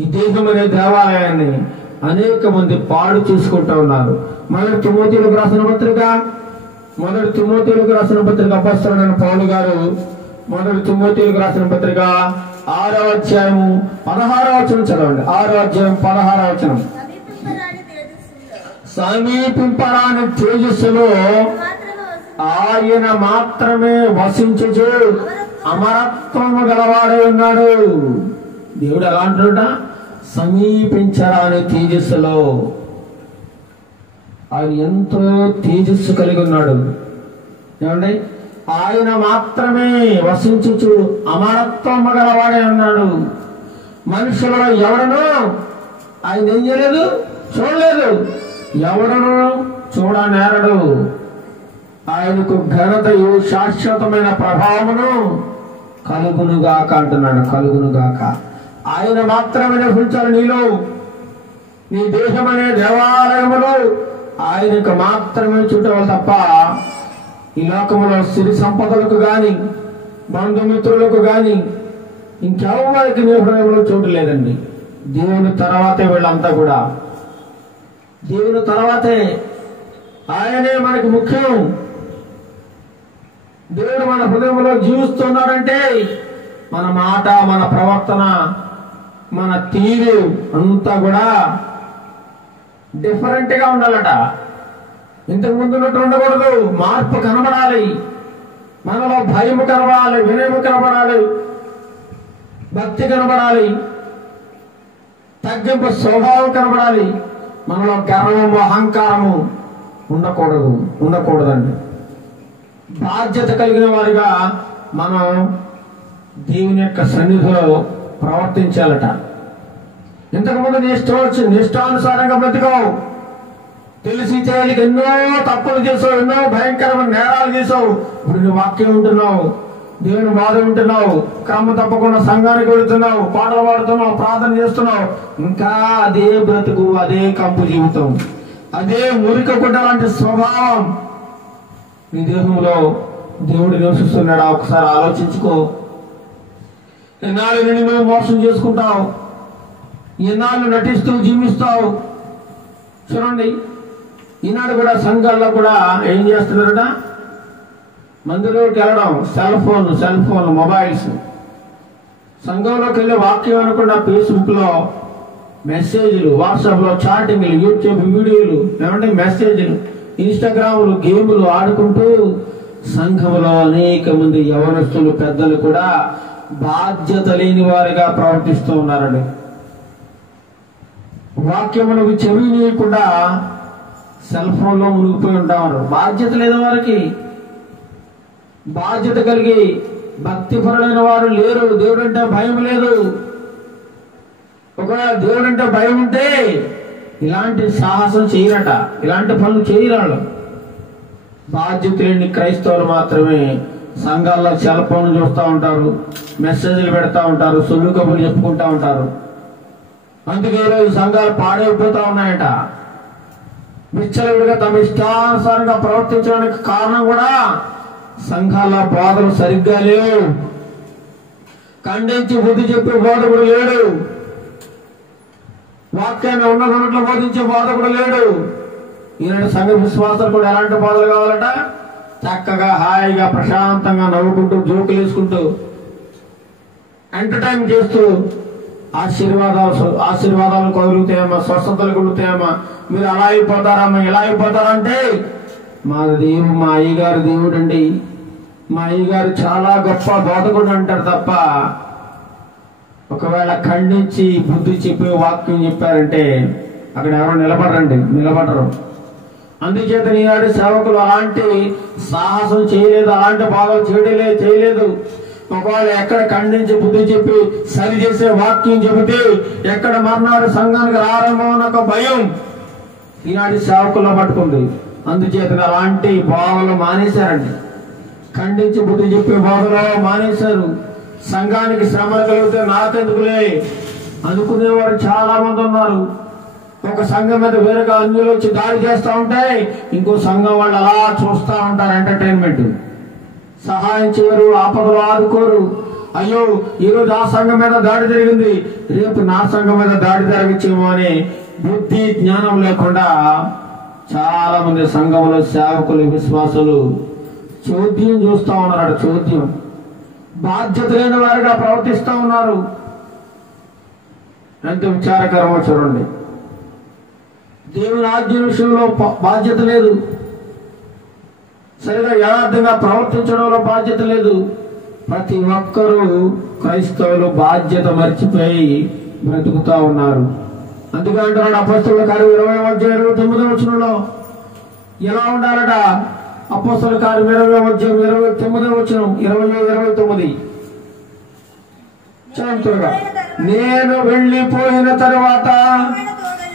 ఈ దేహం అనే దేవాలయాన్ని అనేక మంది పాడు చేసుకుంటూ ఉన్నారు. మొదటి తిమోతీయులకు రాసిన పత్రిక అపొస్తలుడైన పౌలు గారు మొదటి తిమోతీయులకు రాసిన పత్రిక 6వ అధ్యాయము 16వ వచనం చదవండి. 6వ అధ్యాయం 16వ వచనం. సమీపింపరాని తేజస్సులో ఆయన మాత్రమే వసించుచు అమరత్వము గలవాడై ఉన్నాడు. దేవుడు ఎలా అంటున్నాడ? సమీపించరాని తేజస్సులో ఆయన ఎంతో తేజస్సు కలిగి ఉన్నాడు. ఏమండి? ఆయన మాత్రమే వసించుచు అమరత్వము గలవాడై ఉన్నాడు. మనుషులలో ఎవడను ఆయన ఏం చేయలేదు, చూడలేదు, ఎవడను చూడనేరడు. ఆయనకు ఘనతయు శాశ్వతమైన ప్రభావమును కలుగునుగాక అంటున్నాడు. కలుగునుగాక. ఆయన మాత్రమే నివసించాలి నీలో. నీ దేహం అనే దేవాలయములో ఆయనకు మాత్రమే చుట్టవాలి తప్ప ఈ లోకములో సిరి సంపదలకు గాని బంధుమిత్రులకు గాని ఇంకెవరికి నీ హృదయంలో చోటు లేదండి. దేవుని తర్వాతే వీళ్ళంతా కూడా. దేవుని తర్వాతే ఆయనే మనకు ముఖ్యం. దేవుడు మన హృదయంలో జీవిస్తున్నాడంటే మన మాట, మన ప్రవర్తన, మన తీరు అంతా కూడా డిఫరెంట్ గా ఉండాలట. ఇంతకు ముందు ఉన్నట్టు ఉండకూడదు. మార్పు కనబడాలి. మనలో భయము కనబడాలి, వినయము కనబడాలి, భక్తి కనబడాలి, తగ్గింపు స్వభావం కనబడాలి. మనలో గర్వము, అహంకారము ఉండకూడదండి. బాధ్యత కలిగిన వారిగా మనం దేవుని యొక్క సన్నిధిలో ప్రవర్తించాలట. ఇంతకుముందు నిష్టానుసారంగా బ్రతికావు. తెలిసి తెలియక ఎన్నో తప్పులు చేసావు, ఎన్నో భయంకరమైన నేరాలు చేసావు. ఇప్పుడు నీ వాక్యం ఉంటున్నావు, దేవుని బాధ ఉంటున్నావు, క్రమం తప్పకుండా సంఘానికి వెళుతున్నావు, పాటలు పాడుతున్నావు, ప్రార్థన చేస్తున్నావు. ఇంకా అదే బ్రతుకు, అదే కంపు జీవితం, అదే మురిక గుడ్డ లాంటి స్వభావం నీ దేహంలో దేవుడు నివసిస్తున్నాడా? ఒకసారి ఆలోచించుకో. ఎన్నాళ్ళు నిన్ను మోసం చేసుకుంటావు, ఎన్నాళ్ళు నటిస్తూ జీవిస్తావు. చూడండి, ఈనాడు కూడా సంఘాల్లో కూడా ఏం చేస్తున్నారట? మందిలోకి వెళ్ళడం, సెల్ ఫోన్ మొబైల్స్. సంఘంలోకి వెళ్ళే వాక్యం అనకుండా ఫేస్బుక్ లో మెసేజ్లు, వాట్సాప్ లో చాటింగ్లు, యూట్యూబ్ వీడియోలు, ఏమంటే మెసేజ్లు, ఇన్స్టాగ్రామ్లు, గేములు ఆడుకుంటూ సంఘంలో అనేక మంది యవనస్తులు, పెద్దలు కూడా బాధ్యత లేని వారిగా ప్రవర్తిస్తూ ఉన్నారండి. వాక్యములకు చెవి లేకుండా సెల్ ఫోన్ లో మునిగిపోయి ఉంటారు. బాధ్యత లేదు వారికి. బాధ్యత కలిగి భక్తిపరులైన వారు లేరు. దేవుడు అంటే భయం లేదు. ఒకవేళ దేవుడు అంటే భయం ఉంటే ఇలాంటి సాహసం చేయరట, ఇలాంటి పనులు చేయరాళ్ళు. బాధ్యత లేని క్రైస్తవులు మాత్రమే సంఘాల్లో సెల్ ఫోన్లు చూస్తూ ఉంటారు, మెసేజ్లు పెడతా ఉంటారు, సొల్లు కబుర్లు చెప్పుకుంటా ఉంటారు. అందుకే ఈరోజు సంఘాలు పాడైపోతా ఉన్నాయట. విచ్చలవిడిగా తమ ఇష్టానుసారంగా ప్రవర్తించడానికి కారణం కూడా సంఘాల బోధలు సరిగ్గా లేవు. ఖండించి బుద్ధి చెప్పే బోధకుడు లేడు. వాక్యాన్ని ఉన్నట్లు బోధించే బోధకుడు లేడు. ఈనాడు సంఘ విశ్వాసాలు కూడా ఎలాంటి బోధలు కావాలట? చక్కగా హాయిగా ప్రశాంతంగా నవ్వుకుంటూ జోకులు వేసుకుంటూ ఎంటర్టైన్ చేస్తూ ఆశీర్వాదాలు కలుగుతాయమ్మా, స్వస్థతలు కలుగుతాయమ్మా, మీరు అలా అయిపోతారమ్మా, ఇలా అయిపోతారంటే మా అయ్యగారు దేవుడు అండి, మా అయ్యగారు చాలా గొప్ప బోధకుడు అంటారు తప్ప ఒకవేళ ఖండించి బుద్ధి చెప్పి వాక్యం చెప్పారంటే అక్కడ ఎవరు నిలబడరు. అందుచేత ఈనాడు సేవకులు అలాంటి సాహసం చేయలేదు, అలాంటి బాధలు చేయలేదు. ఒకవేళ ఎక్కడ ఖండించి బుద్ధి చెప్పి సరి చేసే వాక్యం చెబితే ఎక్కడ మర్నాడు సంఘానికి రారేమో అన్న భయం ఈనాటి సేవకుల్లో పట్టుకుంది. అందుచేత అలాంటి బోధలు మానేశారండి. ఖండించి బుద్ధి చెప్పే బోధలో మానేశారు. సంఘానికి శ్రమలు కలిగితే నాకెందుకులే అనుకునేవారు చాలా మంది ఉన్నారు. ఒక సంఘం మీద వేరొక అన్యులు వచ్చి దాడి చేస్తూ ఉంటే ఇంకో సంఘం వాళ్ళు అలా చూస్తూ ఉంటారు. ఎంటర్టైన్మెంట్. సహాయం చేయరు, ఆపదలు ఆదుకోరు. అయ్యో ఈరోజు ఆ సంఘం మీద దాడి జరిగింది, రేపు నా సంఘం మీద దాడి జరగచ్చేమో అని బుద్ధి జ్ఞానం లేకుండా చాలా మంది సంఘంలో సేవకులు విశ్వాసులు చోద్యం చూస్తా ఉన్నారు. చోద్యం, బాధ్యత లేని వారిగా ప్రవర్తిస్తూ ఉన్నారు. ఎంత విచారకరమో చూడండి. దేవుని ఆజ్ఞ విషయంలో బాధ్యత లేదు, సరిగా యథార్థంగా ప్రవర్తించడంలో బాధ్యత లేదు. ప్రతి ఒక్కరూ క్రైస్తవులు బాధ్యత మర్చిపోయి బ్రతుకుతా ఉన్నారు. అందుకే అంటున్నాడు అపోస్తలుల కార్యం 20:29 ఎలా ఉండాలట? అపోస్తలుల కార్యం 20:29 20:29 త్వరగా. నేను వెళ్ళిపోయిన తరువాత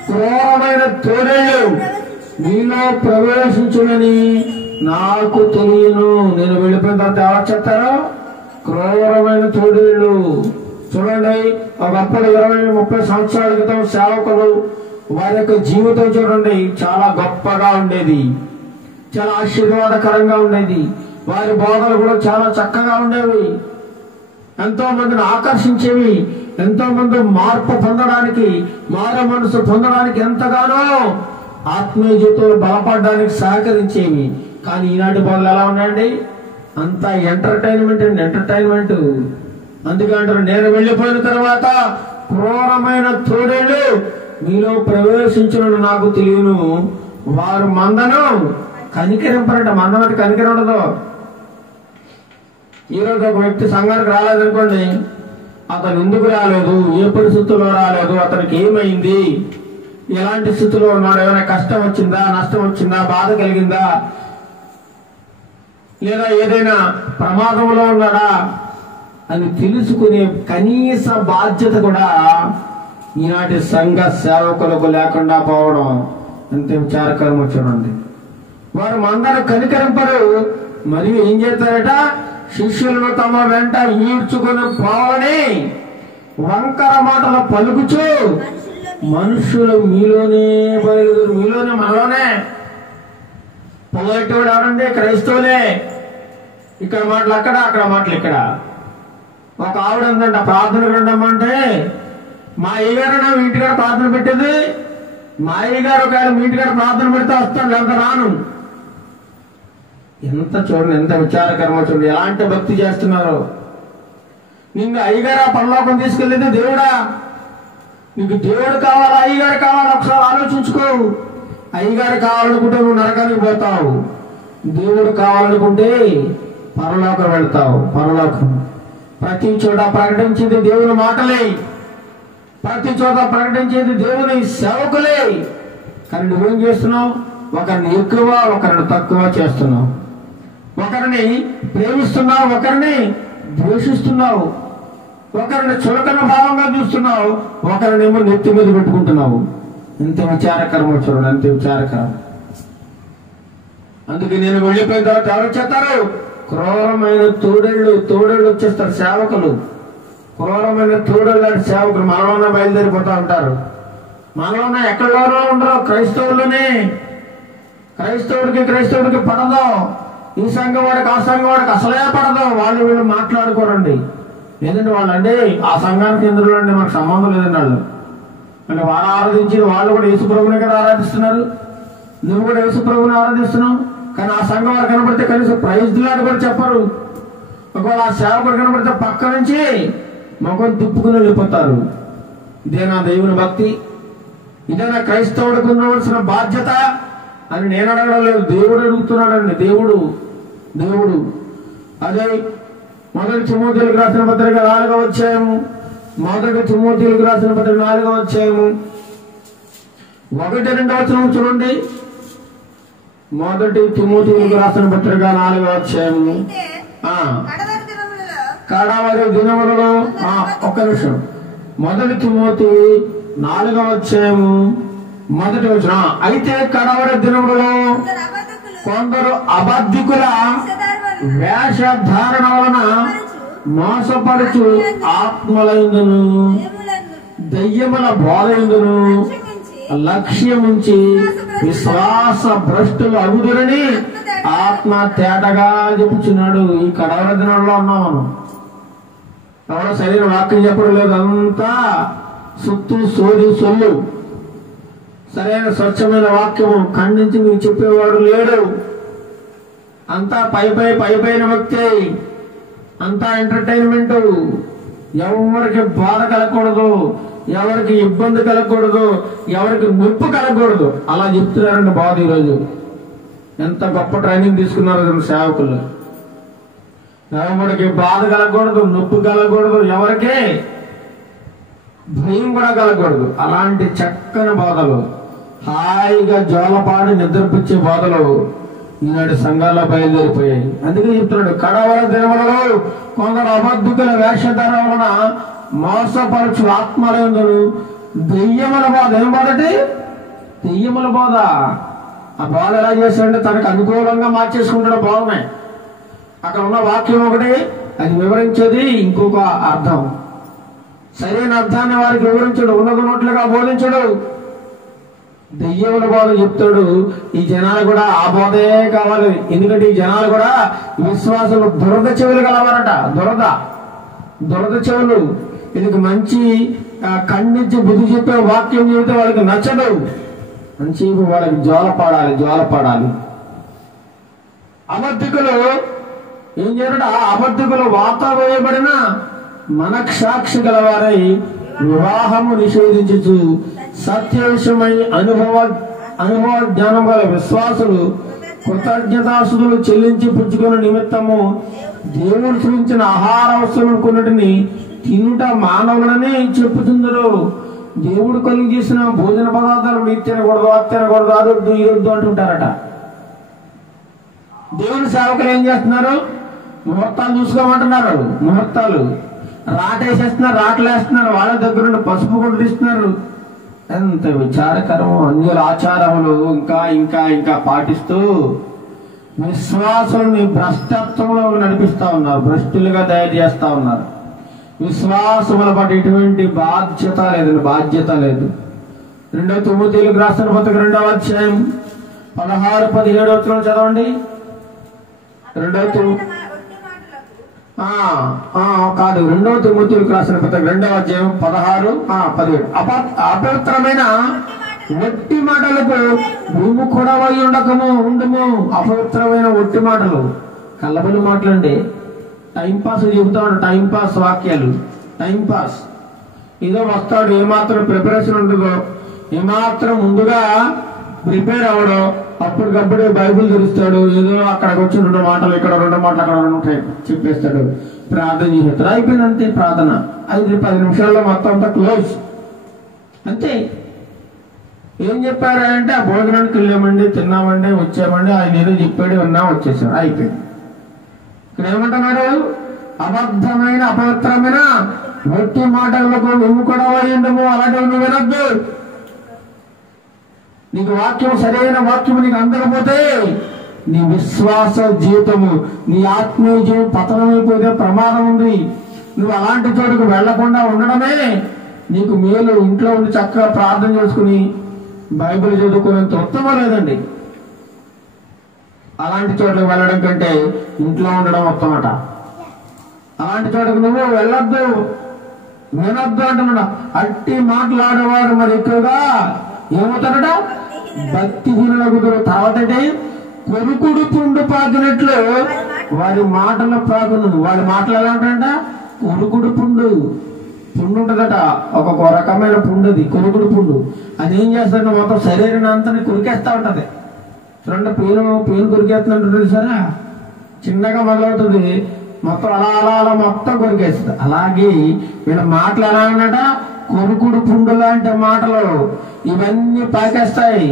క్రూరమైన తోడేళ్ళు నీలో ప్రవేశించునని నాకు తెలియను. నేను వెళ్ళిపోయిన తర్వాత ఎవరు చెప్తారో? క్రూరమైన తోడేళ్ళు. చూడండి, ఒకప్పుడు 20-30 సంవత్సరాల క్రితం సేవకులు వారి యొక్క జీవితం చూడండి చాలా గొప్పగా ఉండేది, చాలా ఆశీర్వాదకరంగా ఉండేది. వారి బోధలు కూడా చాలా చక్కగా ఉండేవి, ఎంతో మందిని ఆకర్షించేవి, ఎంతో మంది మార్పు పొందడానికి, మారు మనసు పొందడానికి ఎంతగానో ఆత్మీయ జీవితంలో బలపడడానికి సహకరించేవి. కానీ ఈనాటి బోధలు ఎలా ఉన్నాయండి? అంతా ఎంటర్టైన్మెంట్ అండి, ఎంటర్టైన్మెంట్. అందుకే అంటారు, నేను వెళ్ళిపోయిన తర్వాత క్రూరమైన తోడేళ్ళు మీలో ప్రవేశించునని నాకు తెలియను. వారు మందను కనికరింపరంట. మందం అంటే కనికరం ఉండదు. ఈరోజు ఒక వ్యక్తి సంఘానికి రాలేదనుకోండి, అతను ఎందుకు రాలేదు, ఏ పరిస్థితుల్లో రాలేదు, అతనికి ఏమైంది, ఎలాంటి స్థితిలో ఉన్నాడు, ఏమైనా కష్టం వచ్చిందా, నష్టం వచ్చిందా, బాధ కలిగిందా, లేదా ఏదైనా ప్రమాదంలో ఉన్నాడా అని తెలుసుకునే కనీస బాధ్యత కూడా ఈనాటి సంఘ సేవకులకు లేకుండా పోవడం ఎంత విచారకరమో చూడండి. వారు మందరు కనికరింపరు, మరియు ఏం చేస్తారట? శిష్యులను తమ వెంట ఈడ్చుకుని పోవాలని వంకర మాటలు పలుకుచు మనుషులు మీలోనే బయలుదేరు. మీలోనే, మనలోనే. పొగట్టేవాడు ఎవరండి? క్రైస్తవులే. ఇక్కడ మాటలు అక్కడ, అక్కడ మాటలు ఇక్కడ. ఒక ఆవిడ ఉందంట, ప్రార్థన రండమ్మంటే మా అయ్యగారు నా ఇంటికాడ ప్రార్థన పెట్టేది, మా అయ్యగారు ఒకవేళ మీ ఇంటికాడ ప్రార్థన పెడితే వస్తాను, ఎంత రాను. ఎంత చూడండి, ఎంత విచారకరమో చూడండి, ఎలాంటి భక్తి చేస్తున్నారు. నిన్ను అయ్యగారు ఆ పరలోకం తీసుకెళ్ళేది దేవుడా? నీకు దేవుడు కావాలా, అయ్యగారు కావాలా? ఒకసారి ఆలోచించుకో. అయ్యగారు కావాలనుకుంటే నువ్వు నరకానికి పోతావు, దేవుడు కావాలనుకుంటే పరలోకం వెళ్తావు. పరలోకం ప్రతి చోట ప్రకటించేది దేవుని మాటలే, ప్రతి చోట ప్రకటించేది దేవుని సేవకులే. కానీ నువ్వేం చేస్తున్నావు? ఒకరిని ఎక్కువ, ఒకరిని తక్కువ చేస్తున్నావు. ఒకరిని ప్రేమిస్తున్నావు, ఒకరిని ద్వేషిస్తున్నావు. ఒకరిని చులకన భావంగా చూస్తున్నావు, ఒకరినేమో నెత్తి మీద పెట్టుకుంటున్నావు. ఎంత విచారకరమో చూడండి, ఎంత విచారకరం. అందుకే నేను వెళ్ళిపోయిన తర్వాత ఎవరు చేస్తారు? క్రూరమైన తోడేళ్ళు వచ్చేస్తారు సేవకులు. క్రూరమైన తోడేళ్ళు లాంటి సేవకులు మనలోనే బయలుదేరిపోతా ఉంటారు. మనలోనే ఎక్కడలోనో ఉండరు, క్రైస్తవుల్లోనే. క్రైస్తవుడికి పడదు. ఈ సంఘం వాడికి, ఆ సంఘం వాడికి అసలే పడదు. వాళ్ళు వీళ్ళు మాట్లాడుకోరండి. లేదండి వాళ్ళు అంటే ఆ సంఘానికి ఎందులో అండి, మనకు సంబంధం లేదండి. వాళ్ళు అంటే వారు ఆరాధించి వాళ్ళు కూడా యేసుప్రభుని కదా ఆరాధిస్తున్నారు, నువ్వు కూడా యేసుప్రభుని ఆరాధిస్తున్నావు. కానీ ఆ సంఘం వారు కనబడితే కనీసం ప్రైజ్ లాంటి కూడా చెప్పరు. ఒకవేళ ఆ సేవకుడు కనబడితే పక్క నుంచి ముఖం తిప్పుకుని వెళ్ళిపోతారు. ఇదేనా దేవుని భక్తి? ఇదేనా క్రైస్తవుడికి ఉండవలసిన బాధ్యత అని నేను అడగడం లేదు, దేవుడు అడుగుతున్నాడండి. దేవుడు అదే 1 తిమోతేయులకు రాసిన పత్రిక 4వ అధ్యాయము, 1 తిమోతేయులకు రాసిన పత్రిక 4వ అధ్యాయము 1-2 వచనం చూడండి. 1 తిమోతేయులకు రాసిన పత్రిక 4వ అధ్యాయము కడవరి దినములలో ఒక్క నిమిషం. 1 తిమోతి 4వ అధ్యాయము 1వ వచనం. అయితే కడవరి దినములలో కొందరు అబద్ధికుల వేషధారణ వలన మోసపడుచు ఆత్మలందును దయ్యముల బోధయందును లక్ష్యముంచి విశ్వాస భ్రష్టులు అగుదురని ఆత్మ తేటగా చెప్పుచున్నాడు. ఈ కడవరి దినంలో ఉన్నాం మనం. ఎవరో సరైన వాక్యం చెప్పడం లేదు, అంతా సుత్తు సోది సొల్లు. సరైన స్వచ్ఛమైన వాక్యము ఖండించి మీకు చెప్పేవాడు లేడు. అంతా పైపైన వ్యక్తి, అంతా ఎంటర్టైన్మెంట్. ఎవరికి బాధ కలగకూడదు, ఎవరికి ఇబ్బంది కలగకూడదు, ఎవరికి నొప్పి కలగకూడదు. అలా చెప్తున్నారండి బాధ. ఈరోజు ఎంత గొప్ప ట్రైనింగ్ తీసుకున్నారు సేవకులు. ఎవరికి బాధ కలగకూడదు, నొప్పి కలగకూడదు, ఎవరికి భయం కూడా కలగకూడదు. అలాంటి చక్కని బాధలు, హాయిగా జోలపాడి నిద్రపుచ్చే బాధలు ఈనాటి సంఘాల్లో బయలుదేరిపోయాయి. అందుకే చెప్తున్నాడు, కడవల దినములలో కొందరు అబద్ధుకుల వేషధార వలన మోసపరచు ఆత్మలందును దెయ్యముల బాధ. ఏం బాధటి? దెయ్యముల బాధ. ఆ బాధ ఎలా చేశాడంటే తనకు అనుకూలంగా మార్చేసుకుంటాడు బాధనే. అక్కడ ఉన్న వాక్యం ఒకటి, అది వివరించేది ఇంకొక అర్థం. సరైన అర్థాన్ని వారికి వివరించడు, ఉన్నట్లుగా బోధించడు. దెయ్యముల బాధ చెప్తాడు. ఈ జనాలు కూడా ఆ బోధే కావాలి. ఎందుకంటే ఈ జనాలు కూడా విశ్వాసులు దురద చెవులు కలవారట. దురద చెవులు. ఇది మంచి ఖండించి బుద్ధి చెప్పే వాక్యం చెబితే వాళ్ళకి నచ్చదు. మంచి వాళ్ళకి జ్వాలపడాలి. అబద్ధికులు ఏం చేయరట? అబద్ధికులు వాత వేయబడిన మనక్షాక్షి గలవారై వివాహము నిషేధించు సత్య విషయమై అనుభవ జ్ఞానం గల విశ్వాసులు కృతజ్ఞతాస్తుతులు చెల్లించి పుచ్చుకున్న నిమిత్తము దేవుడు సృష్టించిన ఆహార వస్తువులను కొన్నిటిని తినుట మానవులని చెప్పుతుందరు. దేవుడు కలిగి చేసిన భోజన పదార్థాలు ఇది తినకూడదు, అది తినకూడదు, అదొద్దు ఇదొద్దు అంటుంటారట. దేవుని సేవకులు ఏం చేస్తున్నారు? ముహూర్తాలు చూసుకోమంటున్నారు. ముహూర్తాలు రాటేసేస్తున్నారు, రాటలేస్తున్నారు. వాళ్ళ దగ్గర నుండి పసుపు కొట్టిస్తున్నారు. ఎంత విచారకరము. అన్యుల ఆచారములు ఇంకా పాటిస్తూ విశ్వాసుల్ని భ్రష్టత్వంలో నడిపిస్తా ఉన్నారు, భ్రష్టులుగా తయారు చేస్తా ఉన్నారు. విశ్వాసముల పట్ల ఎటువంటి బాధ్యత లేదు. 2 తిమోతేయులకు రాసిన పత్రిక 2వ అధ్యాయం 16-17 చదవండి. 2 తిమోతేయులకు రాసిన పత్రిక 2వ అధ్యాయం 16-17. అపవిత్రమైన ఒట్టి మాటలకు భూమి కొడవై ఉండము. అపవిత్రమైన ఒట్టి మాటలు, కల్లబలి మాటలండి. టైంపాస్ చెబుతాడు, టైంపాస్ వాక్యాలు, టైంపాస్. ఏదో వస్తాడు, ఏమాత్రం ప్రిపరేషన్ ఉంటుందో, ఏమాత్రం ముందుగా ప్రిపేర్ అవ్వడం, అప్పటికప్పుడే బైబుల్ తెరుస్తాడు. ఏదో అక్కడికి వచ్చి 2 మాటలు, ఇక్కడ 2 మాటలు, అక్కడ 2 చెప్పేస్తాడు. ప్రార్థన చేసేస్తాడు, అయిపోయింది అంతే. ప్రార్థన 5-10 నిమిషాల్లో మొత్తం అంతా క్లోజ్ అంతే. ఏం చెప్పారంటే ఆ భోజనానికి వెళ్ళామండి, తిన్నామండి, వచ్చామండి, ఆయన ఏదో చెప్పాడు, విన్నా, వచ్చేసాడు, అయిపోయింది. ఇక్కడ ఏమంటున్నాడు? అబద్ధమైన అపవిత్రమైన ఒట్టి మాటలకు విముఖుడవై ఉండము. అలాంటివి నువ్వు వినద్దు. నీకు వాక్యం, సరైన వాక్యము నీకు అందకపోతే నీ విశ్వాస జీవితము, నీ ఆత్మీయ జీవితం పతనమైపోతే ప్రమాదం ఉంది. నువ్వు అలాంటి చోటుకు వెళ్లకుండా ఉండడమే నీకు మేలు. ఇంట్లో ఉండి చక్కగా ప్రార్థన చేసుకుని బైబిల్ చదువుకునేంత ఉత్తమం లేదండి. అలాంటి చోట్లకు వెళ్ళడం కంటే ఇంట్లో ఉండడం ఉత్తమట. అలాంటి చోటుకు నువ్వు వెళ్ళొద్దు, వినొద్దు అంటున్నాడు. అట్టి మాట్లాడేవాడు మరి ఎక్కువగా ఏమవుతాడట? భక్తిహీనులగుదురు. తర్వాత కొరుకుడు పుండు పాకినట్లు వారి మాటల పాకును. వాడి మాటలు ఎలా ఉంటాయంట? కొరుకుడు పుండు ఉంటుందట. ఒక రకమైన పుండు, అది కొరుకుడు పుండు. అది ఏం చేస్తాడంటే మొత్తం శరీరం అంతా కొరికేస్తా ఉంటది. చూడండి, పేను కొరికేస్తున్నట్టు సరే, చిన్నగా మొదలవుతుంది, మొత్తం అలా మొత్తం కొరికేస్తుంది. అలాగే వీళ్ళ మాటలు ఎలా ఉన్నట? కొరుకుడు పుండు లాంటి మాటలు ఇవన్నీ పాకేస్తాయి.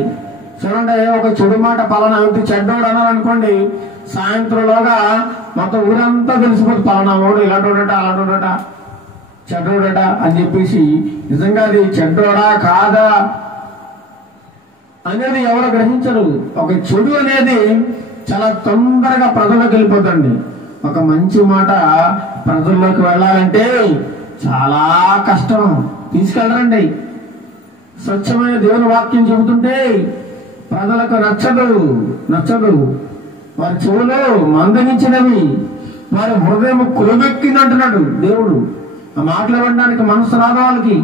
చూడండి, ఒక చెడు మాట పలానా వ్యక్తి చెడ్డోడు అన్నారనుకోండి, సాయంత్రంలోగా మొత్తం ఊరంతా తెలిసిపోతుంది. పలానా వాడు ఇలాంటోడట, అలాంటోడట, చెడ్డోడట అని చెప్పేసి. నిజంగా అది చెడ్డోడా కాదా అనేది ఎవరు గ్రహించరు. ఒక చెడు అనేది చాలా తొందరగా ప్రజల్లోకి వెళ్ళిపోతుంది. ఒక మంచి మాట ప్రజల్లోకి వెళ్ళాలంటే చాలా కష్టం, తీసుకెళ్ళరండి. స్వచ్ఛమైన దేవుని వాక్యం చెబుతుంటే ప్రజలకు నచ్చదు. వారి చెవులు మందగించినవి, వారి హృదయం కులమెక్కిందంటున్నాడు దేవుడు. ఆ మాటలు వినడానికి మనసు రాదు వాళ్ళకి.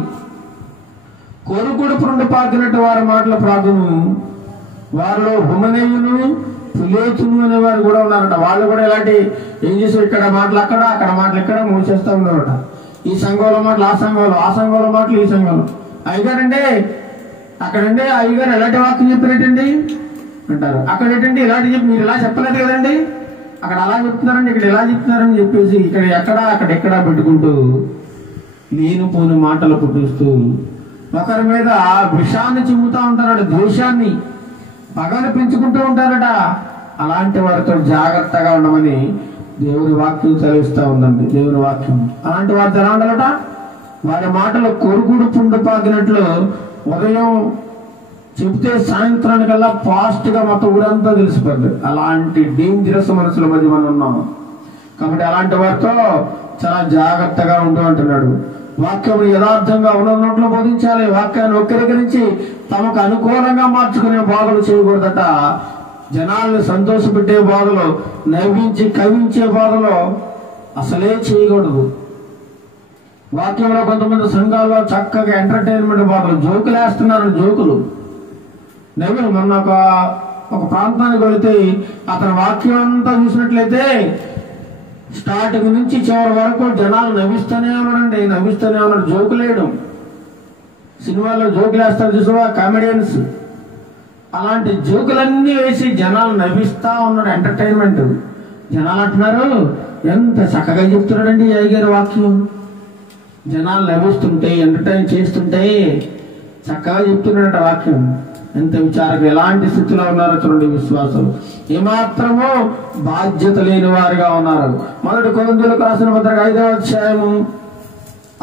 కొరుకుడు పురుండు పాకినట్టు వారి మాటలు ప్రాగును, వారిలో హుమనేయును పులేతును అనేవారు కూడా ఉన్నారట. వాళ్ళు కూడా ఇలాంటి ఏం చేశారు, ఇక్కడ మాటలు అక్కడ, అక్కడ మాటలు ఇక్కడ మూసేస్తూ ఉన్నారట. ఈ సంఘంలో మాటలు ఆ సంఘంలో, ఆ సంఘంలో మాటలు ఈ సంఘంలో. అయ్యగారండి అక్కడండి అయ్యగారు ఎలాంటి వాక్యం చెప్పినట్టండి అంటారు, అక్కడ ఏంటండి ఇలాంటి చెప్పి మీరు ఇలా చెప్పలేదు కదండి, అక్కడ అలా చెప్తున్నారండి, ఇక్కడ ఇలా చెప్తున్నారని చెప్పేసి ఇక్కడ ఎక్కడా అక్కడెక్కడా పెట్టుకుంటూ లేనిపోని మాటలు పుట్టిస్తూ ఒకరి మీద విషాన్ని చిమ్ముతూ ఉంటారట, ద్వేషాన్ని పగను పెంచుకుంటూ ఉంటారట. అలాంటి వారితో జాగ్రత్తగా ఉండమని దేవుని వాక్యం చదివిస్తూ ఉందండి. దేవుని వాక్యం అలాంటి వారితో ఎలా ఉండాలట, వారి మాటలు కొరుకుడు పుండు పాకినట్లు ఉదయం చెప్తే సాయంత్రానికల్లా ఫాస్ట్ గా మొత్తం ఊరంతా తెలిసిపోద్ది. అలాంటి డేంజరస్ మనుషుల మధ్య మనం ఉన్నాం కాబట్టి అలాంటి వారితో చాలా జాగ్రత్తగా ఉంటూ అంటున్నాడు. వాక్యం యథార్థంగా ఉన్నట్లు బోధించాలి. వాక్యాన్ని వక్రీకరించి తమకు అనుకూలంగా మార్చుకునే బోధలు చేయకూడదట. జనాల్ని సంతోషపెట్టే బోధలు, నవ్వించి కవించే బోధలు అసలే చేయకూడదు. వాక్యంలో కొంతమంది సంఘాల్లో చక్కగా ఎంటర్టైన్మెంట్ బోధలు, జోకులు వేస్తున్నారు, జోకులు నవ్వు. మొన్న ఒక ప్రాంతానికి వెళితే అతని వాక్యం అంతా చూసినట్లయితే స్టార్టింగ్ నుంచి చివరి వరకు జనాలు నవ్విస్తూనే ఉన్నాడండి, నవ్విస్తూనే ఉన్నాడు. జోకులేయడం, సినిమాల్లో జోకులు వేస్తారు చూసావా కామెడియన్స్, అలాంటి జోకులన్నీ వేసి జనాలు నవ్విస్తా ఉన్నాడు. ఎంటర్టైన్మెంట్. జనాలు అంటున్నారు ఎంత చక్కగా చెప్తున్నాడండి అయ్యగారి వాక్యం, జనాలు నవ్విస్తుంటే ఎంటర్టైన్ చేస్తుంటే చక్కగా చెప్తున్నాడట వాక్యం. ఎంత విచారకు ఎలాంటి స్థితిలో ఉన్నారో చూడండి విశ్వాసులు. ఏమాత్రమో బాధ్యత లేని వారుగా ఉన్నారు. మొదటి కొరింథీయులకు రాసిన పత్రిక 5వ అధ్యాయము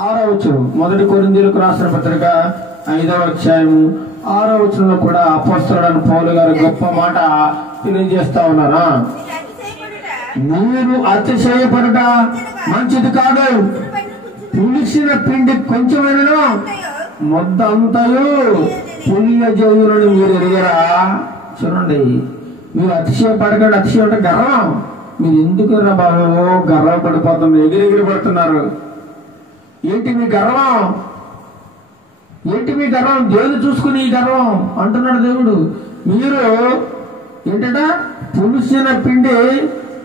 6వ వచనం. మొదటి కొరింథీయులకు రాసిన పత్రిక 5వ అధ్యాయము 6వ వచనంలో కూడా అపోస్తలుడైన పౌలు గారు గొప్ప మాట తెలియజేస్తా ఉన్నారా. మీరు అతిశయపడుట మంచిది కాదు, పులిసిన పిండి కొంచెమైనను మొద్ద అంతయు పుణ్య జవులను మీరు ఎరిగరా. చూడండి, మీరు అతిశయపడకండి. అతిశయం అంటే గర్వం. మీరు ఎందుకు రా బాబు గర్వం పడిపోతుంది, ఎగిరెగిరి పడుతున్నారు. ఏంటి మీ గర్వం, ఏంటి మీ గర్వం, దేవుడు చూసుకుని ఈ గర్వం అంటున్నాడు దేవుడు. మీరు ఏంటంట పులిసిన పిండి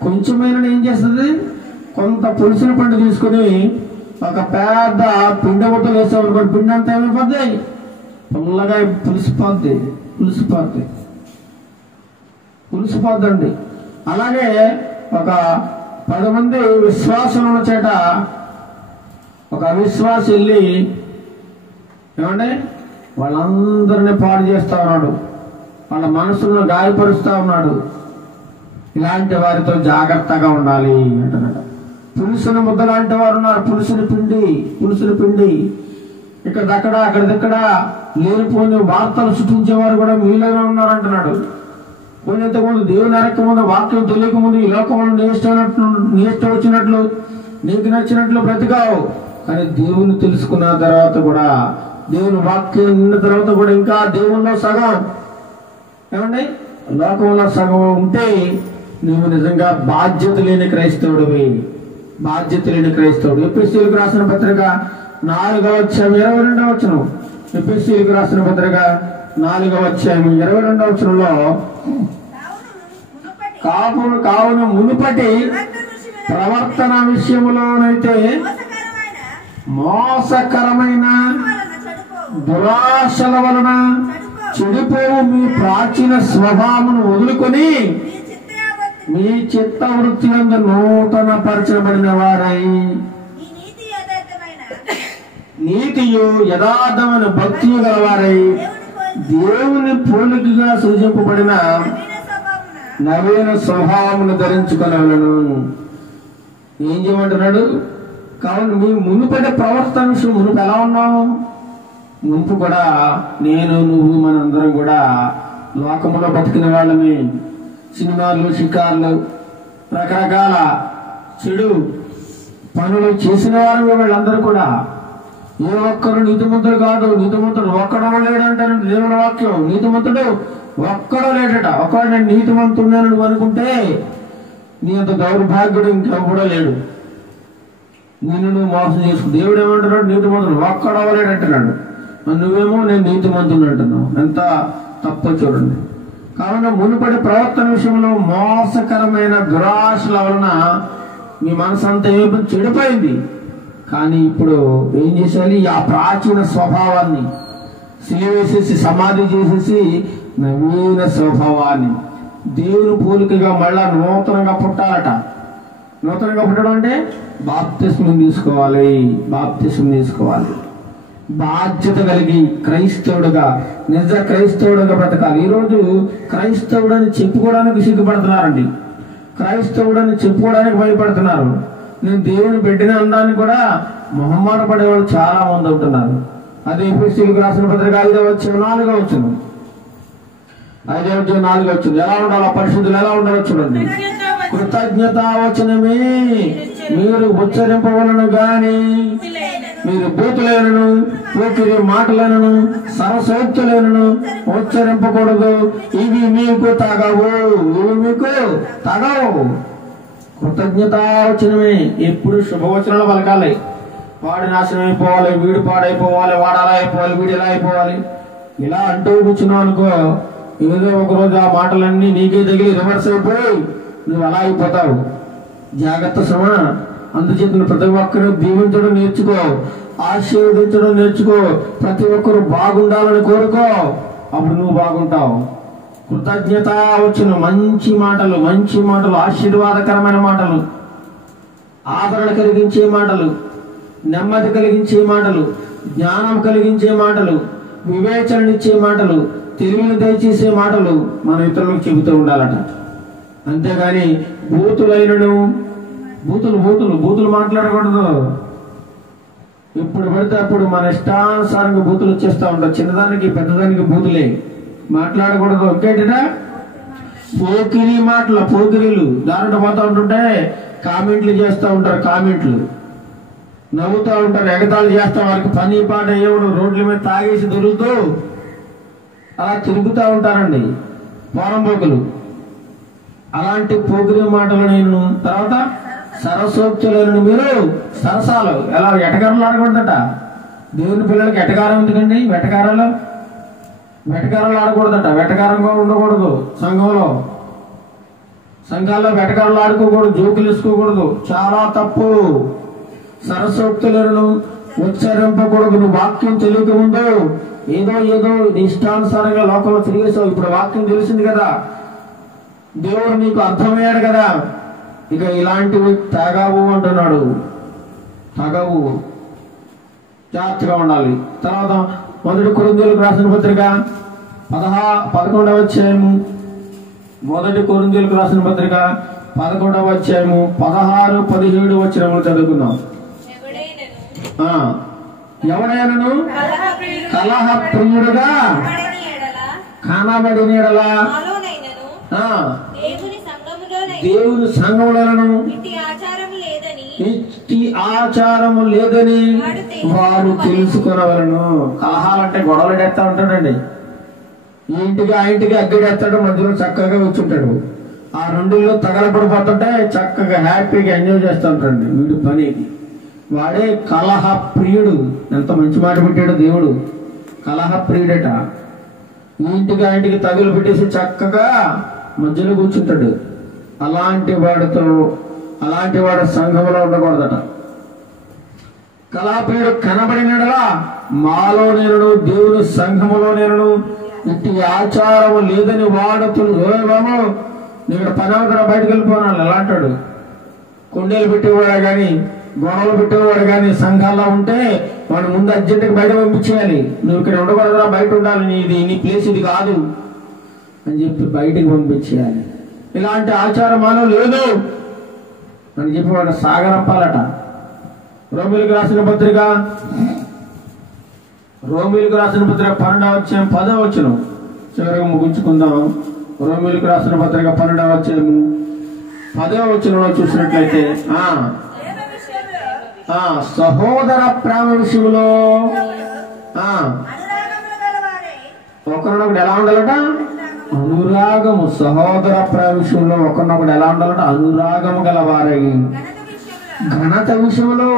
కొంచెమైనా ఏం చేస్తుంది, కొంత పులిసిన పండు తీసుకుని ఒక పెద్ద పిండి ముద్దలు వేసామనుకోండి, పిండి అంతా ఏమైపోద్ది, పుల్లగా పులిసిపోద్ది, పులిసిపోద్ది, పులిసిపోద్దండి. అలాగే ఒక 10 మంది విశ్వాసం ఉన్న చేట ఒక అవిశ్వాసి వెళ్ళి ఏమండి వాళ్ళందరినీ పాడు చేస్తా ఉన్నాడు, వాళ్ళ మనసులను గాయపరుస్తా ఉన్నాడు. ఇలాంటి వారితో జాగ్రత్తగా ఉండాలి అంటున్నాడు. పులుసుని ముద్ద లాంటి వారు ఉన్నారు, పులుసుని పిండి, పులుసుని పిండి ఇక్కడక్కడ అక్కడిక్కడ లేనిపోని వార్తలు సృష్టించేవారు కూడా మీలోనే ఉన్నారు అంటున్నాడు. పోయినంతకుముందు దేవుని ఎరక్క ముందు, వాక్యం తెలియక ముందు ఈ లోకంలో నీ ఇష్టం వచ్చినట్లు నీకు నచ్చినట్లు బ్రతికావు. కానీ దేవుని తెలుసుకున్న తర్వాత కూడా, దేవుని వాక్యం విన్న తర్వాత కూడా ఇంకా దేవుల్లో సగం ఏమండి లోకంలో సగం ఉంటే నువ్వు నిజంగా బాధ్యత లేని క్రైస్తవుడివి, బాధ్యత లేని క్రైస్తవుడు. ఎఫెసీయులకు రాసిన పత్రిక 4వ అధ్యాయం 22వ వచనం. ఎఫెసీయులకు రాసిన పత్రిక 4వ అధ్యాయం 22వ వచనంలో కావున మునుపటి ప్రవర్తన విషయంలోనైతే మోసకరమైన దురాశల వలన చెడిపోవు మీ ప్రాచీన స్వభావమును వదులుకొని మీ చిత్త వృత్తి నందు నూతన పరచబడిన వారై నీతియు యథార్థమైన భక్తి గలవారై దేవుని పోలికగా సృజింపబడిన నవీన స్వభావమును ధరించుకునవలెను. ఏం చేయమంటున్నాడు, కావున మీ మునుపటి ప్రవర్తన విషయం, మునుపు ఎలా ఉన్నావు, మునుపు కూడా నేను నువ్వు మనందరం కూడా లోకంలో బతికిన వాళ్ళని, సినిమాలు షికార్లు రకరకాల చెడు పనులు చేసిన వారు వీళ్ళందరూ కూడా. ఏ ఒక్కరు నీతిమంతుడు కాదు, నీతిమంతుడు ఒక్కడో లేడంటారు దేవుని వాక్యం. నీతిమంతుడు ఒక్కడో లేడట. ఒకవేళ నేను నీతిమంతుడని నువ్వు అనుకుంటే నీ అంత దౌర్భాగ్యుడు ఇంకెవడో లేడు. నిన్ను నువ్వు మోసం చేసుకు. దేవుడు ఏమంటున్నాడు? నీతిమంతుడు ఒక్కడవలేడు అంటున్నాడు. నువ్వేమో నేను నీతిమంతుడు అంటున్నావు. ఎంత తప్పో చూడండి. కావున మునుపటి ప్రవర్తన విషయంలో మోసకరమైన దురాశల వలన మీ మనసు అంతా ఏమైనా చెడిపోయింది. కానీ ఇప్పుడు ఏం చేసేయాలి? ఆ ప్రాచీన స్వభావాన్ని సిలివేసేసి సమాధి చేసేసి నవీన స్వభావాన్ని దేవుని పోలికగా మళ్ళా నూతనంగా పుట్టాలట. నూతనంగా పుట్టడం అంటే బాప్తిస్మం తీసుకోవాలి. బాప్తిస్మం తీసుకోవాలి. బాధ్యత కలిగి క్రైస్తవుడుగా, నిజ క్రైస్తవుడుగా బ్రతకాలి. ఈరోజు క్రైస్తవుడని చెప్పుకోవడానికి సిగ్గుపడుతున్నారండి. క్రైస్తవుడని చెప్పుకోవడానికి భయపడుతున్నారు. నేను దేవుని బిడ్డని అనడానికి కూడా మొహమాట పడేవాళ్ళు చాలా మంది ఉంటున్నారు. అదే ఎఫెసీయులకు రాసిన పత్రిక 5వ అధ్యాయం 4వ వచనం. 5వ అధ్యాయం 4వ వచనం. ఎలా ఉండాలో పరిశుద్ధులు ఎలా ఉండాలో చూడండి. కృతజ్ఞతావచనమే మీరు ఉచ్చరింపవలను గాని మీరు బూతులేనను పోకిరి మాటలను సరసోక్తులేనను ఉచ్చరింపకూడదు. ఇవి మీకు తగవు. ఇవి మీకు తగవు. కృతజ్ఞతావచనమే. ఎప్పుడు శుభవచనాలు పలకాలి. వాడి నాశనం అయిపోవాలి, వీడు పాడైపోవాలి, వాడు అలా అయిపోవాలి, వీడు ఎలా అయిపోవాలి, ఇలా అంటూ కూర్చున్నావు అనుకో, ఏదో ఒకరోజు ఆ మాటలన్నీ నీకే తగిలి రివర్స్ అయిపోయి నువ్వు అలా అయిపోతావు. జాగ్రత్త శ్రమ. అందుచేత ప్రతి ఒక్కరు దీవించడం నేర్చుకో, ఆశీర్వదించడం నేర్చుకో. ప్రతి ఒక్కరు బాగుండాలని కోరుకో, అప్పుడు నువ్వు బాగుంటావు. కృతజ్ఞత వచ్చిన మంచి మాటలు, మంచి మాటలు, ఆశీర్వాదకరమైన మాటలు, ఆదరణ కలిగించే మాటలు, నెమ్మది కలిగించే మాటలు, జ్ఞానం కలిగించే మాటలు, వివేచననిచ్చే మాటలు, తెలివిని దయచేసే మాటలు మన ఇతరులకు చెబుతూ ఉండాలట. అంతేగాని బూతులైనను బూతులు మాట్లాడకూడదు. ఎప్పుడు పడితే అప్పుడు మన ఇష్టానుసారంగా బూతులు వచ్చేస్తూ ఉంటారు. చిన్నదానికి పెద్దదానికి బూతులే మాట్లాడకూడదు. ఇంకేంటినా పోకిరి మాటలు, పోకిరీలు దారుణ పోతా ఉంటుంటే కామెంట్లు చేస్తూ ఉంటారు. కామెంట్లు నవ్వుతూ ఉంటారు, ఎగతాళి చేస్తా. వారికి పని పాట ఏవుడు రోడ్ల మీద తాగేసి దొరుకుతూ అలా తిరుగుతూ ఉంటారండి పోరంబోకులు. అలాంటి పోకిరి మాటలు నేను. తర్వాత సరసోక్తులను మీరు సరసాలు ఎలా ఎటకారాలు ఆడకూడదట. దేవుని పిల్లలకి ఎటకారం ఎందుకండి? వెటకారాలు ఆడకూడదట. వెటకారంగా ఉండకూడదు. సంఘాల్లో వెటకారాలు ఆడుకోకూడదు, జోకులు వేసుకోకూడదు. చాలా తప్పు. సరసోక్తులను ఉచ్చరింపకూడదు. నువ్వు వాక్యం తెలియక ముందు ఏదో ఇష్టానుసారంగా లోకంలో తిరిగేసావు. ఇప్పుడు వాక్యం తెలిసింది కదా, దేవుడు నీకు అర్థమయ్యాడు కదా, ఇక ఇలాంటివి తగవు అంటున్నాడు. తగవు, జాగ్రత్తగా ఉండాలి. తర్వాత 1 కొరింథీయులకు రాసిన పత్రిక 11వ అధ్యాయము 1 కొరింథీయులకు రాసిన పత్రిక 11వ అధ్యాయము 16, 17 వచనములు చదువుకుందాం. ఎవడైనను కలహ ప్రియుడుగా కనబడిన యెడల దేవుని సంఘములను ఇట్టి ఆచారము లేదని వారు తెలుసుకునవలను. కలహాలంటే గొడవలు ఎడతా ఉంటాడండి. ఈ ఇంటికి ఆ ఇంటికి అగ్గడేస్తాడు, మధ్యలో చక్కగా కూర్చుంటాడు. ఆ రెండుల్లో తగలపడిపోతుంటే చక్కగా హ్యాపీగా ఎంజాయ్ చేస్తూ ఉంటాడు వీడి పనికి. వాడే కలహ ప్రియుడు. ఎంత మంచి మాట పెట్టాడు దేవుడు. కలహ ప్రియుడట. ఈ ఇంటికి ఆ ఇంటికి తగులు పెట్టేసి చక్కగా మధ్యలో కూర్చుంటాడు. అలాంటి వాడు సంఘంలో ఉండకూడదట. కళాప్రియుడు కనబడినడలా మాలో నేను దేవుని సంఘములో నేను ఇట్టి ఆచారము లేదని వాడుతున్నాము. ఇక్కడ పని అవుతారా బయటకు వెళ్ళిపోనాడు. ఎలా అంటాడు? కొండలు పెట్టేవాడు కానీ, గొడవలు పెట్టేవాడు కానీ సంఘాల్లో ఉంటే వాడు ముందు అర్జెంటుగా బయట పంపించేయాలి. నువ్వు ఇక్కడ ఉండకూడదురా, బయట ఉండాలి, నీ ప్లేస్ ఇది కాదు అని చెప్పి బయటకు పంపించేయాలి. ఇలాంటి ఆచారం మానవ లేదు అని చెప్పి వాడు సాగరంపాలట. రోమిలకు రాసిన పత్రిక 12వ అధ్యాయం 10వ వచనం చివరిగా ముగించుకుందాం. రోమిలకు రాసిన పత్రిక 12వ అధ్యాయం 10వ వచనంలో చూసినట్లయితే సహోదర ప్రేమ విషయంలో ఒకరినొకడు ఎలా ఉండాలట? అనురాగము. సహోదర ప్రేమ విషయంలో ఒకరినొకడు ఎలా ఉండాలట? అనురాగము గలవారై. ఘనత విషయంలో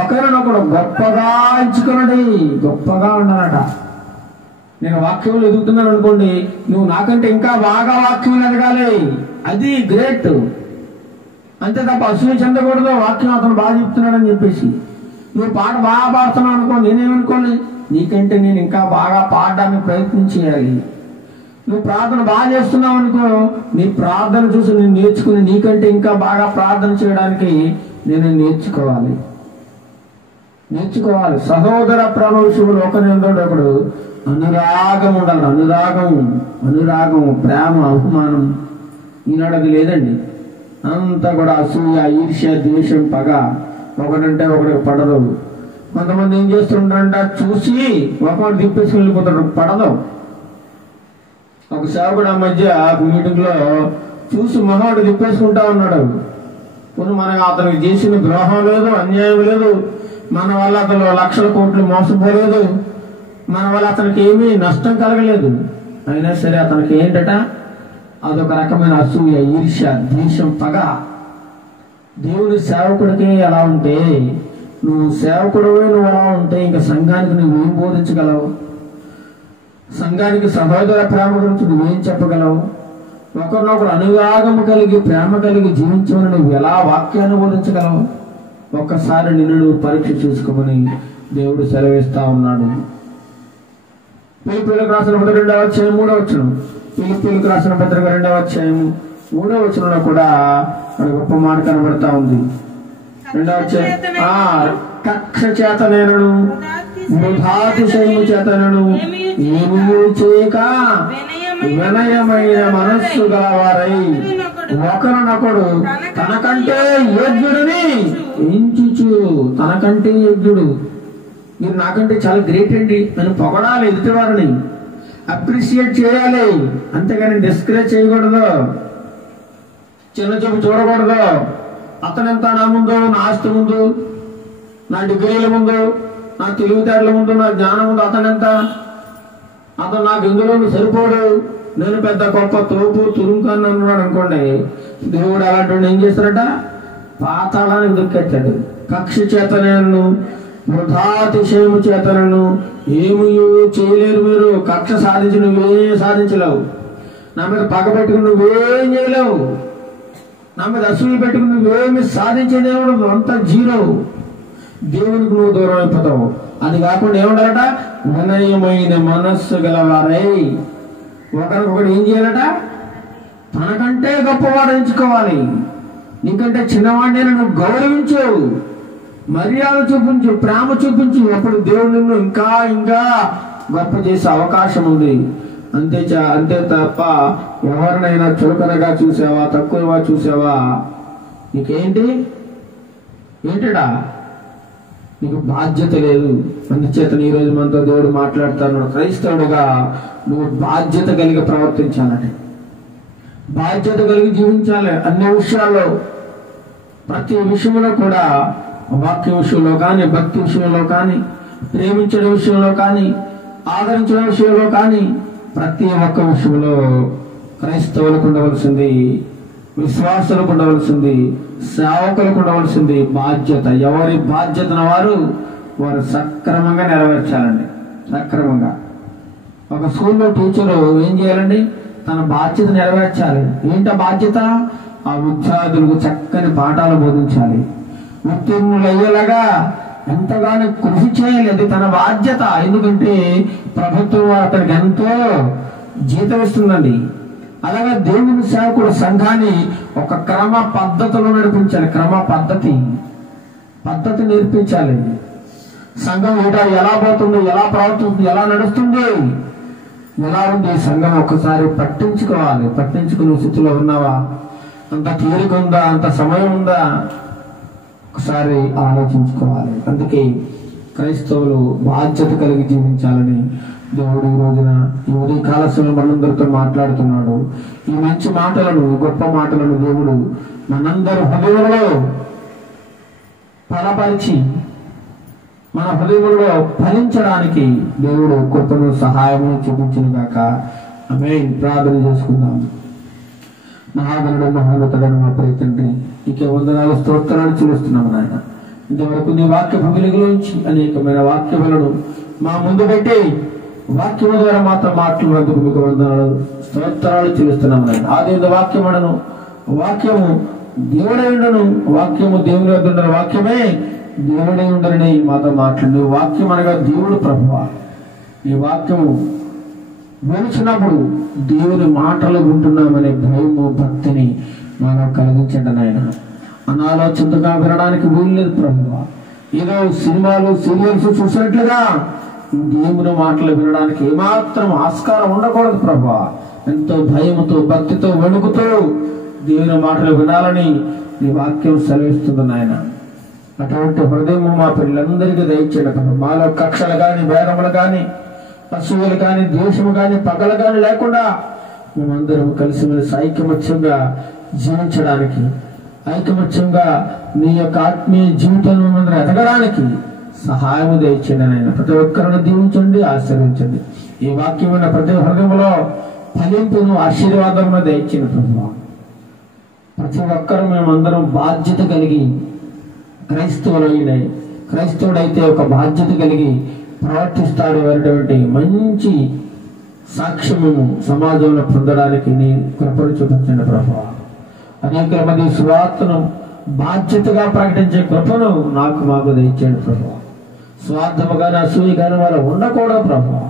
ఒకరినొకడు గొప్పగా ఎంచుకున్నది, గొప్పగా ఉండాలట. నేను వాక్యంలో ఎదుగుతున్నాను అనుకోండి, నువ్వు నాకంటే ఇంకా బాగా వాక్యం ఎదగాలి, అది గ్రేట్. అంతే తప్ప అసూయ చెందకూడదు. వాక్యం అతను బాగా చెప్తున్నాడని చెప్పేసి నువ్వు పాట బాగా పాడుతున్నావు అనుకో, నేనేమనుకోండి, నీకంటే నేను ఇంకా బాగా పాడడానికి ప్రయత్నం చేయాలి. నువ్వు ప్రార్థన బాగా చేస్తున్నావు అనుకో, నీ ప్రార్థన చూసి నేను నేర్చుకుని నీకంటే ఇంకా బాగా ప్రార్థన చేయడానికి నేను నేర్చుకోవాలి. సహోదర ప్రేమ విషయంలో ఒకడు అనురాగం ఉండాలి. అనురాగం, ప్రేమ, అభిమానం. ఈనాడు అది లేదండి. అంతా కూడా అసూయ, ఈర్ష్య, ద్వేషం, పగ. ఒకడంటే ఒకడికి పడదు. కొంతమంది ఏం చేస్తుంటారంట, చూసి ఒకటి తిప్పేసుకుని వెళ్ళిపోతాడు, పడదు. ఒక సేవకుడు ఆ మధ్య మీటింగ్ లో చూసి మొహోడు తిప్పేసుకుంటా ఉన్నాడు. కొన్ని మనకు అతనికి చేసిన ద్రోహం లేదు, అన్యాయం లేదు, మన వల్ల అతను లక్షల కోట్లు మోసపోలేదు, మన వల్ల అతనికి ఏమీ నష్టం కలగలేదు. అయినా సరే అతనికి ఏంటట, అదొక రకమైన అసూయ, ఈర్ష్య, ద్వేషం, పగ. దేవుని సేవకుడికి ఎలా ఉంటే, నువ్వు సేవకుడివే నువ్వు ఎలా ఉంటే ఇంకా సంఘానికి నువ్వేం బోధించగలవు? సంఘానికి సహోదర ప్రేమ గురించి నువ్వేం చెప్పగలవు? ఒకరినొకరు అనురాగము కలిగి, ప్రేమ కలిగి జీవించమని నువ్వు ఎలా వాక్యాన్ని బోధించగలవు? ఒక్కసారి నిన్ను నువ్వు పరీక్ష చూసుకోమని దేవుడు సెలవిస్తా ఉన్నాడు. ఫిలిప్పీయులకు రాసిన పత్రిక 2వ అధ్యాయం 3వ వచనం. ఫిలిప్పీయులకు రాసిన పత్రిక 2వ అధ్యాయం 3వ వచనంలో కూడా ఒక గొప్ప మాట కనబడతా ఉంది. 2వ అధ్యాయం, కక్ష చేతనేనను వృధాతిశయము చేతనను ఏమీ చేయక వినయమైన మనస్సు గలవారై ఒకరినొకడు తనకంటే యోగ్యుడిని ఎంచుచు. తనకంటే యోగ్యుడు, మీరు నాకంటే చాలా గ్రేట్ అండి అని పొగడాలి, ఎదుటివారిని అప్రిషియేట్ చేయాలి. అంతేగాని డిస్కరేజ్ చేయకూడదు, చిన్న చూపు చూడకూడదు. అతనెంత నా ముందు, నా ఆస్తి ముందు, నా డిగ్రీల ముందు, నా తెలివితేటల ముందు, నా జ్ఞానం ముందు అతనెంత, అతను నాకు ఎందులో సరిపోడు, నేను పెద్ద గొప్ప తోపు తురుంకాన్ని అన్నాడు అనుకోండి, దేవుడు అలాంటి ఏం చేస్తారట, పాతాళానికి దొక్కెత్తాడు. కక్ష చేతనను వృధాతిశయము చేతనను ఏమీ చేయలేరు. మీరు కక్ష సాధించి నువ్వేం సాధించలేవు. నా మీద పగ పెట్టుకుని నువ్వేం చేయలేవు. నా మీద అసూయ పెట్టుకుని నువ్వేమి సాధించేదేమో అంతా జీరో. దేవునికి నువ్వు దూరం అయిపోతావు. అది కాకుండా ఏముండాలట, వినయమైన మనస్సు గలవారై ఒకరికొకరు ఏం చేయాలట, తనకంటే గొప్పవాడు ఎంచుకోవాలి. నీకంటే చిన్నవాడిని నువ్వు గౌరవించు, మర్యాద చూపించు, ప్రేమ చూపించు. అప్పుడు దేవుడు నిన్ను ఇంకా ఇంకా గొప్ప చేసే అవకాశం ఉంది. అంతే తప్ప ఎవరినైనా చులకనగా చూసావా, తక్కువగా చూసావా, ఏంటడా నీకు బాధ్యత లేదు. అందుచేత ఈ రోజు మనతో దేవుడు మాట్లాడుతున్నాడు, క్రైస్తవుడుగా నువ్వు బాధ్యత కలిగి ప్రవర్తించాలంటే, బాధ్యత కలిగి జీవించాలి. అన్ని విషయాల్లో, ప్రతి విషయంలో కూడా, వాక్య విషయంలో కానీ, భక్తి విషయంలో కానీ, ప్రేమించడం విషయంలో కానీ, ఆదరించడం విషయంలో కానీ, ప్రతి ఒక్క విషయంలో క్రైస్తవులకు ఉండవలసింది, విశ్వాసులకు ఉండవలసింది, సేవకులకు ఉండవలసింది బాధ్యత. ఎవరి బాధ్యతను వారు సక్రమంగా నెరవేర్చాలండి. సక్రమంగా ఒక స్కూల్లో టీచరు ఏం చేయాలండి, తన బాధ్యత నెరవేర్చాలి. ఏంటో బాధ్యత, ఆ విద్యార్థులకు చక్కని పాఠాలు బోధించాలి, ఉత్తీర్ణులు అయ్యేలాగా ఎంతగానో కృషి చేయాలి. అది తన బాధ్యత. ఎందుకంటే ప్రభుత్వం అతనికి ఎంతో జీతం ఇస్తుందండి. అలాగే దేవుని సేవకుడు సంఘాన్ని ఒక క్రమ పద్ధతిలో నడిపించాలి. క్రమ పద్ధతి నేర్పించాలి. సంఘం ఎలా పోతుంది, ఎలా ప్రవర్తిస్తుంది, ఎలా నడుస్తుంది, ఎలా ఉంది సంఘం ఒక్కసారి పట్టించుకోవాలి. పట్టించుకునే స్థితిలో ఉన్నావా, అంత తీరిక ఉందా, అంత సమయం ఉందా, ఒకసారి ఆలోచించుకోవాలి. అందుకే క్రైస్తవులు బాధ్యత కలిగి జీవించాలని దేవుడు ఈ రోజున ఈ ఉదయ కాల సమయంలో మనందరితో మాట్లాడుతున్నాడు. ఈ మంచి మాటలను, గొప్ప మాటలను దేవుడు మనందరి హృదయంలో బలపరిచి మన హృదయంలో ఫలించడానికి దేవుడు కృపను, సహాయము చూపించును గాక. ఆమేన్. ప్రార్థన చేసుకుందాం. మహాగణుడు మహోన్నతుడైన మా ప్రియ తండ్రి, నీకే వందనాలు స్తోత్రాలు చెల్లిస్తున్నాము నాయన. ఇంతవరకు నీ వాక్యపు వెలుగులోంచి అనేకమైన వాక్యములను మా ముందు పెట్టి వాక్యము ద్వారా మాత్రం మాట్లాడినందుకు మీకు వందనాలు స్తోత్రాలు చెల్లిస్తున్నాము నాయన. ఆది వాక్యముడను, వాక్యము దేవుడై ఉండను, వాక్యము దేవుని వద్ద ఉండను, వాక్యమే దేవుడై ఉండరని మాతో మాట్లాడు. వాక్యం అనగా దేవుడు ప్రభువా. ఈ వాక్యము వినిచినప్పుడు దేవుని మాటలు వింటున్నామనే భయము భక్తిని మనం కలిగించండి నాయన. అనాలోచితంగా వినడానికి వీల్లేదు ప్రభువా. ఏదో సినిమాలు సీరియల్స్ చూసినట్లుగా దేవుని మాటలు వినడానికి ఏమాత్రం ఆస్కారం ఉండకూడదు ప్రభువా. ఎంతో భయముతో భక్తితో వణుకుతూ దేవుని మాటలు వినాలని నీ వాక్యం సెలవిస్తుంది నాయన. అటువంటి హృదయము మా పిల్లలందరికీ దయచేయండి కదా. మాలో కక్షలు కానీ, భేదములు కానీ, పశువులు కానీ, ద్వేషము కానీ, పగలు కానీ లేకుండా మేమందరం కలిసిమెలిసి ఐకమత్యంగా జీవించడానికి, ఐకమత్యంగా నీ యొక్క ఆత్మీయ జీవితంలో మనందరం ఎదగడానికి సహాయము దయచేయండి నాయన. ప్రతి ఒక్కరిని దీవించండి, ఆశీర్వించండి. ఈ వాక్యమైన ప్రతి హృదయంలో ఫలింపును, ఆశీర్వాదమును దయచేయండి ప్రభువా. ప్రతి ఒక్కరు మేమందరం బాధ్యత కలిగి క్రైస్తవుడైతే ఒక బాధ్యత కలిగి ప్రవర్తిస్తాడు అనేటువంటి మంచి సాక్ష్యము సమాజంలో పొందడానికి నీ కృపను చూపించండి ప్రభువా. అనేక మంది స్వార్థను బాధ్యతగా ప్రకటించే కృపను మాకు దయచేయండి ప్రభువా. స్వార్థముగానే అసూయగానే వాళ్ళు ఉండకూడదు ప్రభువా.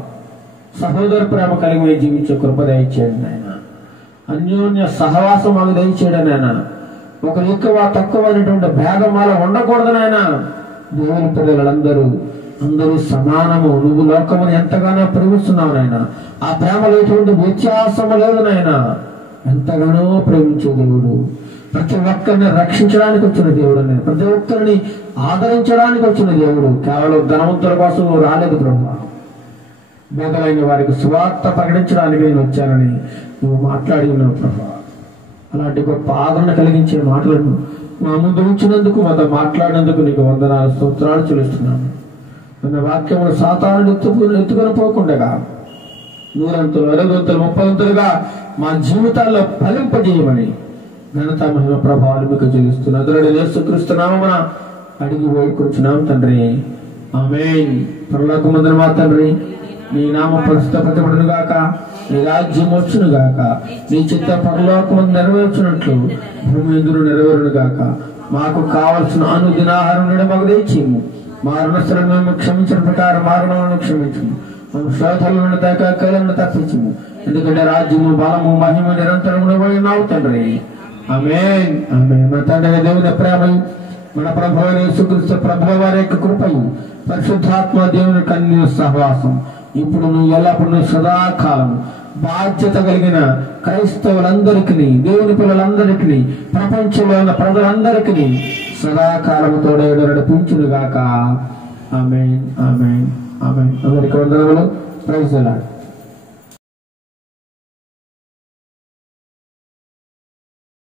సహోదర ప్రేమ కలిగి జీవించే కృప దయచేయండి నాయన. అన్యోన్య సహవాసం మాకు దయచేయడం నాయన. ఒకరు ఎక్కువ తక్కువ అనేటువంటి భేదం మాలో ఉండకూడదు నాయన. దేవుని పిల్లలందరూ అందరూ సమానము. నువ్వు లోకమును ఎంతగానో ప్రేమిస్తున్నావు నాయన. ఆ ప్రేమలో ఎటువంటి వ్యత్యాసము లేదు నాయన. ఎంతగానో ప్రేమించే దేవుడు, ప్రతి ఒక్కరిని రక్షించడానికి వచ్చిన దేవుడు, ప్రతి ఒక్కరిని ఆదరించడానికి వచ్చిన దేవుడు. కేవలం ధనవంతుల కోసం నువ్వు రాలేదు బ్రహ్మ. బేదలైన వారికి సువార్త ప్రకటించడానికి నేను వచ్చానని నువ్వు మాట్లాడి ఉన్నావు ప్రభా. అలాంటి గొప్ప ఆదరణ కలిగించే మాటలను మా ముందు ఉంచినందుకు, మాతో మాట్లాడినందుకు నీకు వందనాలు స్తోత్రాలు చెల్లిస్తున్నాను. మన వాక్యములు సాతాను ఎత్తుకొని పోకుండా 100 20 30 మా జీవితాల్లో ఫలింపజేయమని ఘనత మహిమ ప్రభావాలు మీకు చెల్లిస్తున్నాను. అతడు యేసుక్రీస్తు నామమున అడిగి వేడుకొంచున్నాం తండ్రి, ఆమేన్. పరలోకమందున మా తండ్రి, నీ నామ పరిశుద్ధపరచబడును గాక, నీ రాజ్యం వచ్చును గాక, నీ చిత్త పరలోకమందు నెరవేర్చినట్లు భూమి యందును నెరవేరును గాక. మాకు కావలసిన అనుదినాహారం మాకు దయచేయము. మా రుణస్థులను మేము క్షమించిన ప్రకారం మా రుణములను క్షమించము. మేము శోధనలను కైలను తప్పించము. ఎందుకంటే రాజ్యము, బలము, మహిమ నిరంతరము ఉన్నావు తండ్రి, ఆమేన్. ఆమేన్. మన తండ్రి దేవుని ప్రేమయు, మన ప్రభువైన యేసుక్రీస్తు ప్రభువు వారి యొక్క కృపయు, పరిశుద్ధాత్మ దేవుని కన్య సహవాసం ఇప్పుడు నువ్వు ఎల్లప్పుడూ సదాకాలం బాధ్యత కలిగిన క్రైస్తవులందరికీ, దేవుని పిల్లలందరికీ, ప్రపంచంలో ఉన్న ప్రజలందరికీ సదాకాలము తోడేడు నడిపించును గాక. ఆమేన్, ఆమేన్, ఆమేన్. అందరికీ వందనములు. Praise the lord.